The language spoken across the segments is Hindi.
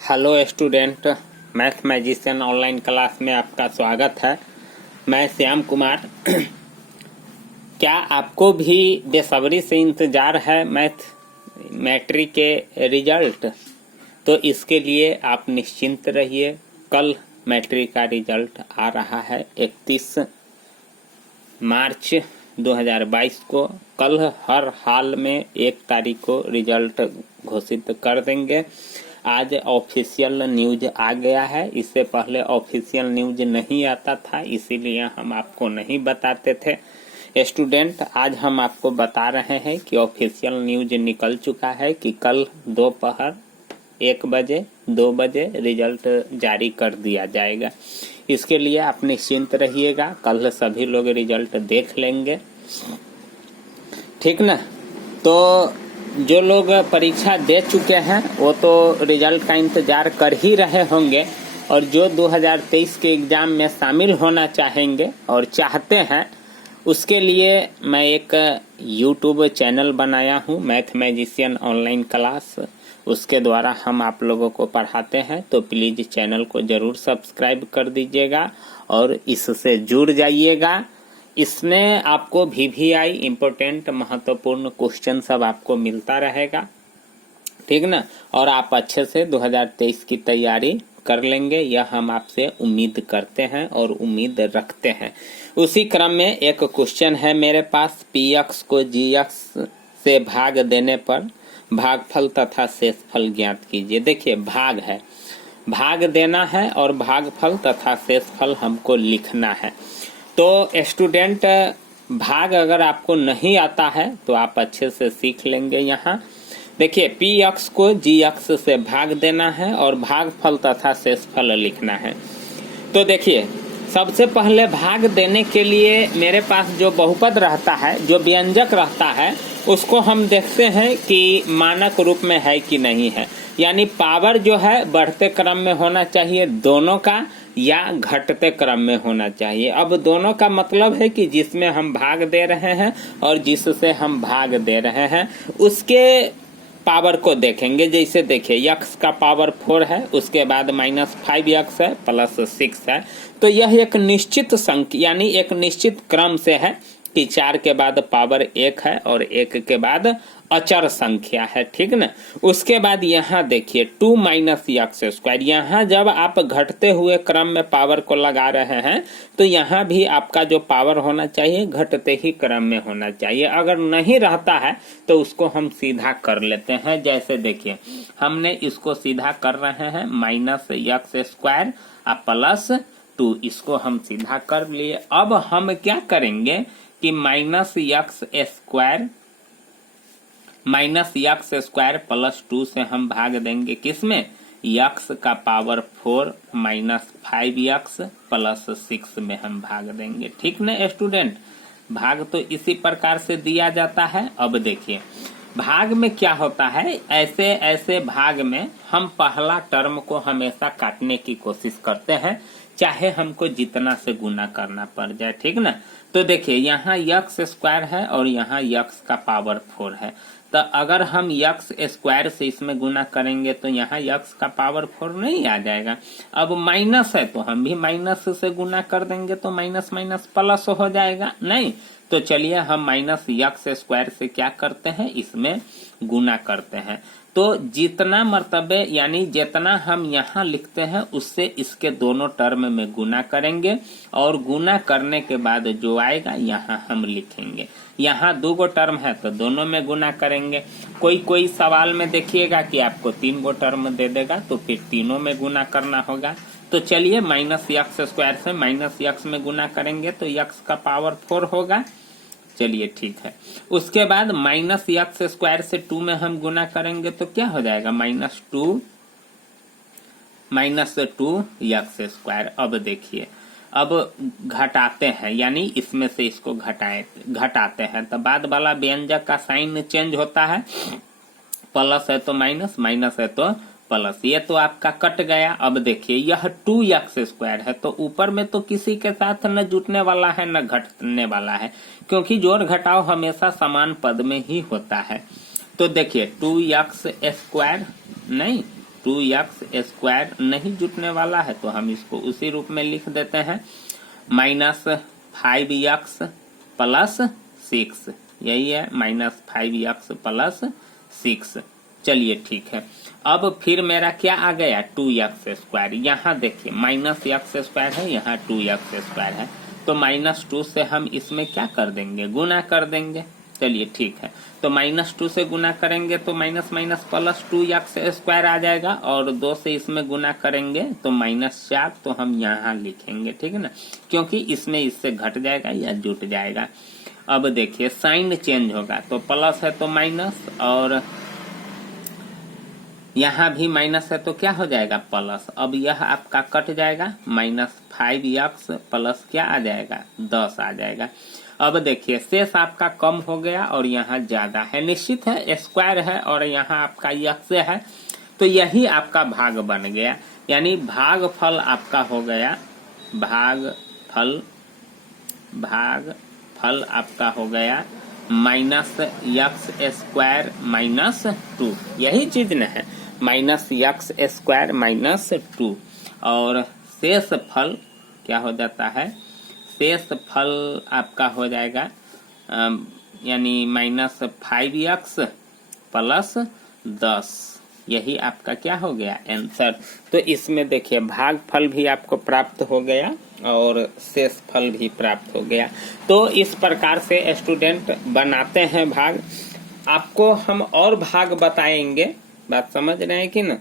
Hello student, math magician online class में आपका स्वागत है। मैं श्याम कुमार। क्या आपको भी बेसब्री से इंतज़ार है मैट्रिक के रिजल्ट? तो इसके लिए आप निश्चिंत रहिए। कल मैट्रिक का रिजल्ट आ रहा है 31 मार्च 2022 को। कल हर हाल में 1 तारीख को रिजल्ट घोषित कर देंगे। आज ऑफिशियल न्यूज आ गया है। इससे पहले ऑफिशियल न्यूज नहीं आता था, इसीलिए हम आपको नहीं बताते थे। स्टूडेंट, आज हम आपको बता रहे हैं कि ऑफिशियल न्यूज निकल चुका है कि कल दोपहर 1 बजे 2 बजे रिजल्ट जारी कर दिया जाएगा। इसके लिए आप निश्चिंत रहिएगा। कल सभी लोग रिजल्ट देख लेंगे, ठीक ना। तो जो लोग परीक्षा दे चुके हैं वो तो रिजल्ट का इंतजार कर ही रहे होंगे, और जो 2023 के एग्जाम में शामिल होना चाहेंगे और चाहते हैं, उसके लिए मैं एक यूट्यूब चैनल बनाया हूँ, मैथ मैजिशियन ऑनलाइन क्लास। उसके द्वारा हम आप लोगों को पढ़ाते हैं। तो प्लीज़ चैनल को ज़रूर सब्सक्राइब कर दीजिएगा और इससे जुड़ जाइएगा। इसमें आपको VVI इम्पोर्टेंट महत्वपूर्ण क्वेश्चन सब आपको मिलता रहेगा, ठीक ना। और आप अच्छे से 2023 की तैयारी कर लेंगे, यह हम आपसे उम्मीद करते हैं और उम्मीद रखते हैं। उसी क्रम में एक क्वेश्चन है मेरे पास। PX को GX से भाग देने पर भागफल तथा शेषफल ज्ञात कीजिए। देखिए, भाग है, भाग देना है और भागफल तथा शेषफल हमको लिखना है। तो स्टूडेंट, भाग अगर आपको नहीं आता है तो आप अच्छे से सीख लेंगे। यहाँ देखिए, PX को GX से भाग देना है और भागफल तथा शेषफल लिखना है। तो देखिए, सबसे पहले भाग देने के लिए मेरे पास जो बहुपद रहता है, जो व्यंजक रहता है, उसको हम देखते हैं कि मानक रूप में है कि नहीं है। यानी पावर जो है बढ़ते क्रम में होना चाहिए दोनों का, या घटते क्रम में होना चाहिए। अब दोनों का मतलब है कि जिसमें हम भाग दे रहे हैं और जिससे हम भाग दे रहे हैं उसके पावर को देखेंगे। जैसे देखिए, x का पावर 4 है, उसके बाद -5x है, +6 है। तो यह एक निश्चित संख्या यानी एक निश्चित क्रम से है कि 4 के बाद पावर 1 है और 1 के बाद अचर संख्या है, ठीक ना। उसके बाद यहाँ देखिए 2 - x²। यहाँ जब आप घटते हुए क्रम में पावर को लगा रहे हैं तो यहाँ भी आपका जो पावर होना चाहिए घटते ही क्रम में होना चाहिए। अगर नहीं रहता है तो उसको हम सीधा कर लेते हैं। जैसे देखिए, हमने इसको सीधा कर रहे हैं, -x² +2, इसको हम सीधा कर लिए। अब हम क्या करेंगे कि -x² +2 से हम भाग देंगे किसमें? x का पावर 4 -5x +6 में हम भाग देंगे, ठीक ना स्टूडेंट। भाग तो इसी प्रकार से दिया जाता है। अब देखिए, भाग में क्या होता है, ऐसे ऐसे भाग में हम पहला टर्म को हमेशा काटने की कोशिश करते हैं, चाहे हमको जितना से गुना करना पड़ जाए, ठीक ना। तो देखिए, यहाँ x² है और यहाँ x का पावर 4 है। तो अगर हम x² से इसमें गुना करेंगे तो यहाँ x का पावर 4 नहीं आ जाएगा। अब माइनस है तो हम भी माइनस से गुना कर देंगे तो माइनस माइनस प्लस हो जाएगा, नहीं। तो चलिए हम -x² से क्या करते हैं, इसमें गुना करते हैं। तो जितना मर्तबे यानी जितना हम यहाँ लिखते हैं उससे इसके दोनों टर्म में गुना करेंगे और गुना करने के बाद जो आएगा यहाँ हम लिखेंगे। यहाँ 2 गो टर्म है तो दोनों में गुना करेंगे। कोई सवाल में देखिएगा कि आपको 3 गो टर्म दे देगा तो फिर तीनों में गुना करना होगा। तो चलिए, -x² से -x में गुना करेंगे तो x का पावर 4 होगा। चलिए ठीक है। उसके बाद -x² से 2 में हम गुना करेंगे तो क्या हो जाएगा, -2x²। अब देखिए, अब घटाते हैं, यानी इसमें से इसको घटाते हैं तो बाद वाला व्यंजक का साइन चेंज होता है। प्लस है तो माइनस, माइनस है तो प्लस, ये तो आपका कट गया। अब देखिए, यह 2x² है तो ऊपर में तो किसी के साथ न जुटने वाला है न घटने वाला है, क्योंकि जोड़ घटाव हमेशा समान पद में ही होता है। तो देखिए 2x² नहीं, 2x² नहीं जुटने वाला है तो हम इसको उसी रूप में लिख देते हैं -5x + 6, यही है -5x + 6। चलिए ठीक है, अब फिर मेरा क्या आ गया 2x²। यहाँ देखिए -x² है, यहाँ 2x² है, तो -2 से हम इसमें क्या कर देंगे, गुना कर देंगे। चलिए ठीक है, तो -2 से गुना करेंगे तो माइनस माइनस प्लस 2x² आ जाएगा, और 2 से इसमें गुना करेंगे तो -4, तो हम यहाँ लिखेंगे, ठीक है ना, क्योंकि इसमें इससे घट जाएगा या जुट जाएगा। अब देखिए साइन चेंज होगा, तो प्लस है तो माइनस, और यहाँ भी माइनस है तो क्या हो जाएगा प्लस। अब यह आपका कट जाएगा, -5x प्लस क्या आ जाएगा 10 आ जाएगा। अब देखिए शेष आपका कम हो गया और यहाँ ज्यादा है, निश्चित है स्क्वायर है और यहाँ आपका x है, तो यही आपका भाग बन गया, यानी भागफल आपका हो गया, भागफल आपका हो गया -x² - 2, यही चीज न है, -x² - 2, और शेष फल क्या हो जाता है, शेष फल आपका हो जाएगा यानी -5x + 10, यही आपका क्या हो गया आंसर। तो इसमें देखिए भागफल भी आपको प्राप्त हो गया और शेष फल भी प्राप्त हो गया। तो इस प्रकार से स्टूडेंट बनाते हैं भाग। आपको हम और भाग बताएंगे, बात समझ रहे हैं कि ना,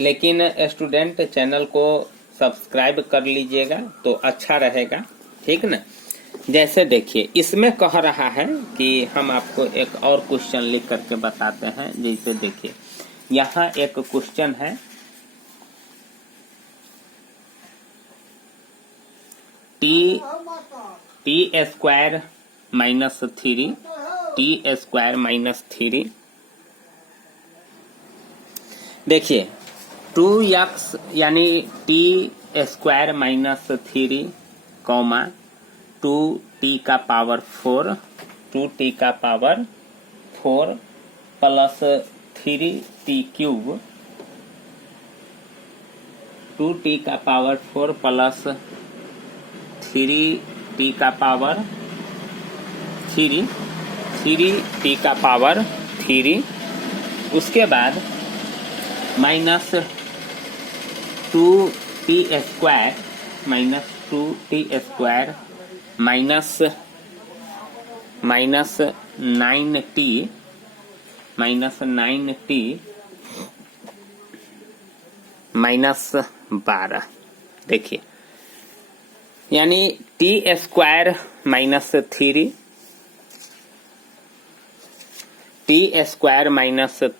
लेकिन स्टूडेंट चैनल को सब्सक्राइब कर लीजिएगा तो अच्छा रहेगा, ठीक ना। जैसे देखिए इसमें कह रहा है कि हम आपको एक और क्वेश्चन लिख करके बताते हैं। जैसे देखिए यहाँ एक क्वेश्चन है, t² - 3, देखिए 2x यानी t² - 3, 2t का पावर 4 प्लस 3t³ 2t का पावर 4 प्लस 3t का पावर 3 3t का पावर 3, उसके बाद -2t² - 12, देखिए यानी t² -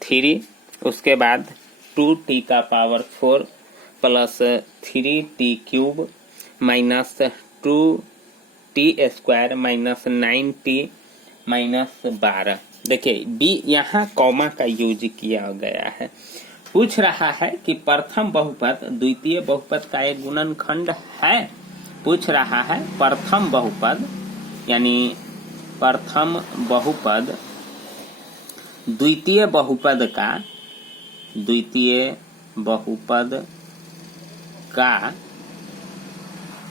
3, उसके बाद 2t का power 4 plus 3t³ -2t² - 9t - 12। देखिए बी यहाँ कॉमा का यूज किया गया है। पूछ रहा है कि प्रथम बहुपद द्वितीय बहुपद का एक गुणनखंड है। पूछ रहा है प्रथम बहुपद यानी प्रथम बहुपद द्वितीय बहुपद का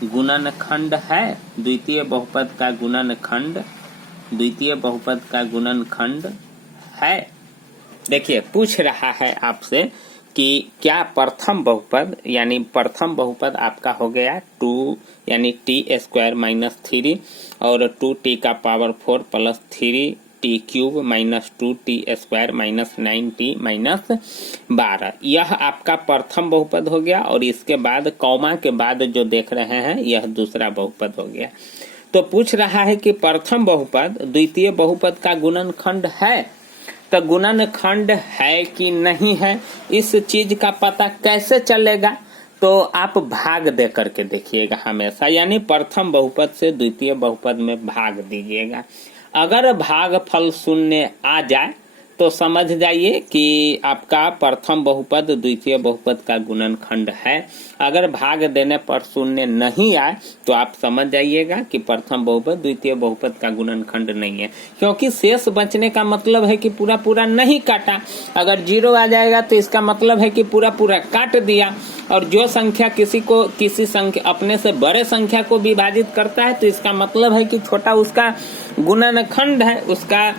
गुणनखंड है। द्वितीय बहुपद का गुणनखंड है। देखिए पूछ रहा है आपसे कि क्या प्रथम बहुपद यानी प्रथम बहुपद आपका हो गया 2 यानी t² - 3 और 2t का power 4 plus 3t³ - 2t² - 9t - 12, यह आपका प्रथम बहुपद हो गया। और इसके बाद कॉमा के बाद जो देख रहे हैं यह दूसरा बहुपद हो गया। तो पूछ रहा है कि प्रथम बहुपद द्वितीय बहुपद का गुणनखंड है, तो गुणनखंड है कि नहीं है, इस चीज का पता कैसे चलेगा। तो आप भाग दे करके देखिएगा हमेशा, यानी प्रथम बहुपद से द्वितीय बहुपद में भाग दीजिएगा। अगर भागफल शून्य आ जाए तो समझ जाइए कि आपका प्रथम बहुपद द्वितीय बहुपद का गुणनखंड है। अगर भाग देने पर शून्य नहीं आए तो आप समझ जाइएगा कि प्रथम बहुपद द्वितीय बहुपद का गुणनखंड नहीं है, क्योंकि शेष बचने का मतलब है कि पूरा पूरा नहीं काटा। अगर 0 आ जाएगा तो इसका मतलब है कि पूरा पूरा काट दिया। और जो संख्या किसी संख्या अपने से बड़े संख्या को विभाजित करता है तो इसका मतलब है कि छोटा उसका गुणनखंड है, उसका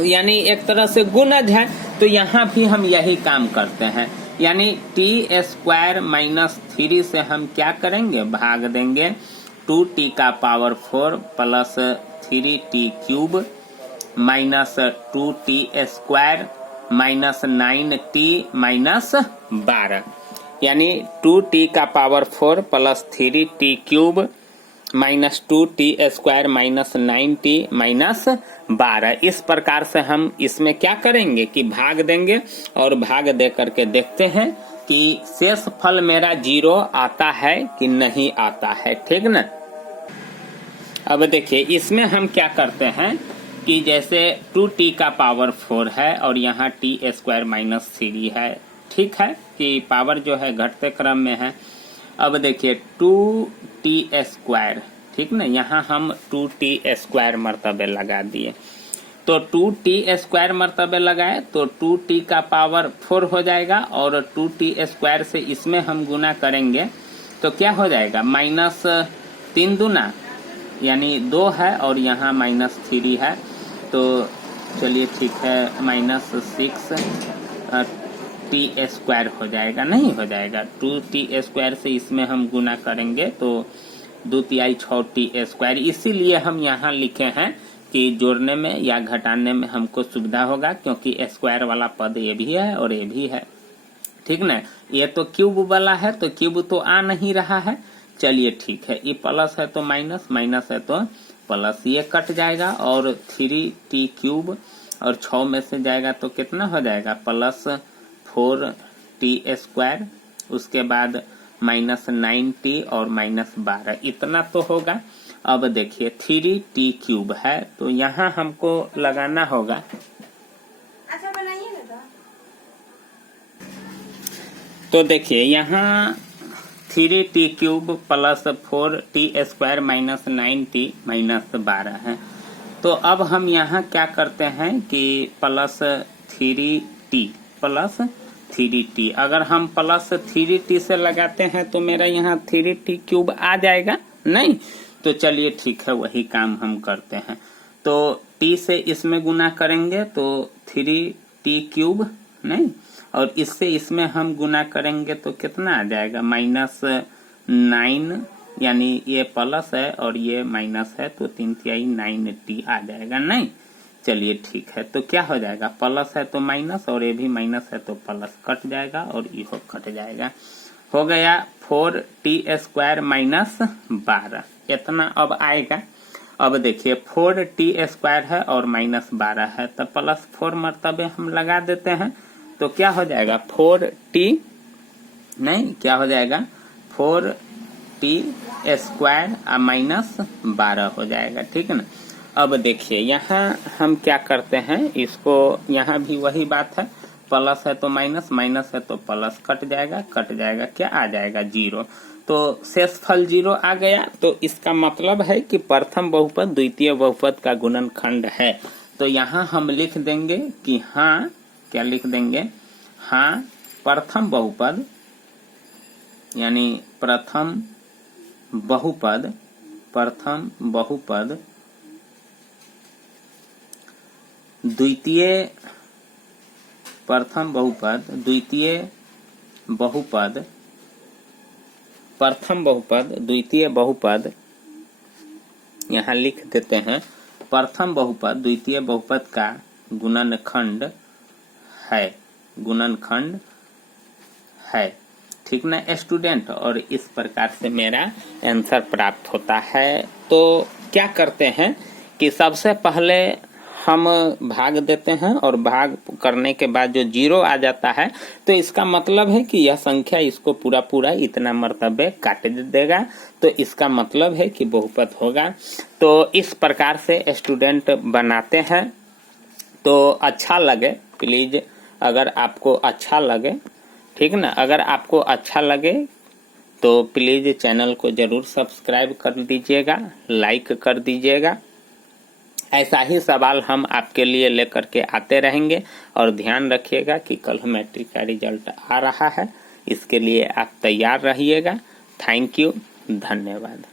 यानी एक तरह से गुणज है। तो यहाँ भी हम यही काम करते हैं, यानी t² माइनस 3 से हम क्या करेंगे, भाग देंगे 2t का power 4 plus 3t cube minus 2t² minus 9t minus 12, यानी 2t का power 4 plus 3t cube minus 2t² minus 9t minus 12। इस प्रकार से हम इसमें क्या करेंगे कि भाग देंगे और भाग दे करके देखते हैं कि शेष फल मेरा 0 आता है कि नहीं आता है, ठीक ना। अब देखिए इसमें हम क्या करते हैं कि जैसे 2t का पावर 4 है और यहाँ t² माइनस 3 है, ठीक है कि पावर जो है घटते क्रम में है। अब देखिए 2t², ठीक ना, यहाँ हम 2t² मर्तबे लगा दिए। तो 2t² मर्तबे लगाए तो 2t का पावर 4 हो जाएगा और 2t² से इसमें हम गुना करेंगे तो क्या हो जाएगा, माइनस 3 दूना यानी 2 है और यहाँ माइनस 3 है। तो चलिए ठीक है, माइनस 6 t² हो जाएगा, नहीं हो जाएगा। 2t² से इसमें हम गुना करेंगे तो 2 तिहाई 6 t²। इसीलिए हम यहाँ लिखे हैं कि जोड़ने में या घटाने में हमको सुविधा होगा, क्योंकि स्क्वायर वाला पद ये भी है और ये भी है, ठीक ना। ये तो क्यूब वाला है तो क्यूब तो आ नहीं रहा है। चलिए ठीक है, ये प्लस है तो माइनस, माइनस है तो प्लस, ये कट जाएगा और 3t क्यूब और 6 में से जाएगा तो कितना हो जाएगा, प्लस 4t², उसके बाद माइनस 9t और माइनस 12, इतना तो होगा। अब देखिए 3t क्यूब है तो यहाँ हमको लगाना होगा, अच्छा बनाइए ना। तो देखिए यहाँ 3t cube plus 4t² minus 9t minus 12 है। तो अब हम यहाँ क्या करते हैं कि प्लस 3t, अगर हम प्लस 3t से लगाते हैं तो मेरा यहाँ 3t क्यूब आ जाएगा, नहीं। तो चलिए ठीक है, वही काम हम करते हैं। तो t से इसमें गुना करेंगे तो 3t क्यूब, नहीं, और इससे इसमें हम गुना करेंगे तो कितना आ जाएगा, माइनस 9, यानी ये प्लस है और ये माइनस है तो 3 तिहाई 9t आ जाएगा, नहीं। चलिए ठीक है, तो क्या हो जाएगा, प्लस है तो माइनस और ये भी माइनस है तो प्लस कट जाएगा और ये कट जाएगा। हो गया 4t² माइनस 12, इतना अब आएगा। अब देखिए 4t² है और माइनस 12 है तो प्लस 4 मर्तबे हम लगा देते हैं तो क्या हो जाएगा, 4t, नहीं, क्या हो जाएगा 4t² माइनस 12 हो जाएगा, ठीक है ना। अब देखिए यहाँ हम क्या करते हैं, इसको यहाँ भी वही बात है, प्लस है तो माइनस, माइनस है तो प्लस, कट जाएगा, क्या आ जाएगा, 0। तो शेष फल 0 आ गया। तो इसका मतलब है कि प्रथम बहुपद द्वितीय बहुपद का गुणनखंड है। तो यहाँ हम लिख देंगे कि हाँ, क्या लिख देंगे, हाँ प्रथम बहुपद, यानी प्रथम बहुपद द्वितीय प्रथम बहुपद द्वितीय बहुपद, यहाँ लिख देते हैं प्रथम बहुपद द्वितीय बहुपद का गुणनखंड है, ठीक ना स्टूडेंट। और इस प्रकार से मेरा आंसर प्राप्त होता है। तो क्या करते हैं कि सबसे पहले हम भाग देते हैं और भाग करने के बाद जो 0 आ जाता है तो इसका मतलब है कि यह संख्या इसको पूरा पूरा इतना मर्तबे काट देगा, तो इसका मतलब है कि बहुपद होगा। तो इस प्रकार से स्टूडेंट बनाते हैं। तो अच्छा लगे प्लीज़, अगर आपको अच्छा लगे, ठीक ना, अगर आपको अच्छा लगे तो प्लीज़ चैनल को ज़रूर सब्सक्राइब कर दीजिएगा, लाइक कर दीजिएगा। ऐसा ही सवाल हम आपके लिए लेकर के आते रहेंगे। और ध्यान रखिएगा कि कल मैट्रिक का रिजल्ट आ रहा है, इसके लिए आप तैयार रहिएगा। थैंक यू, धन्यवाद।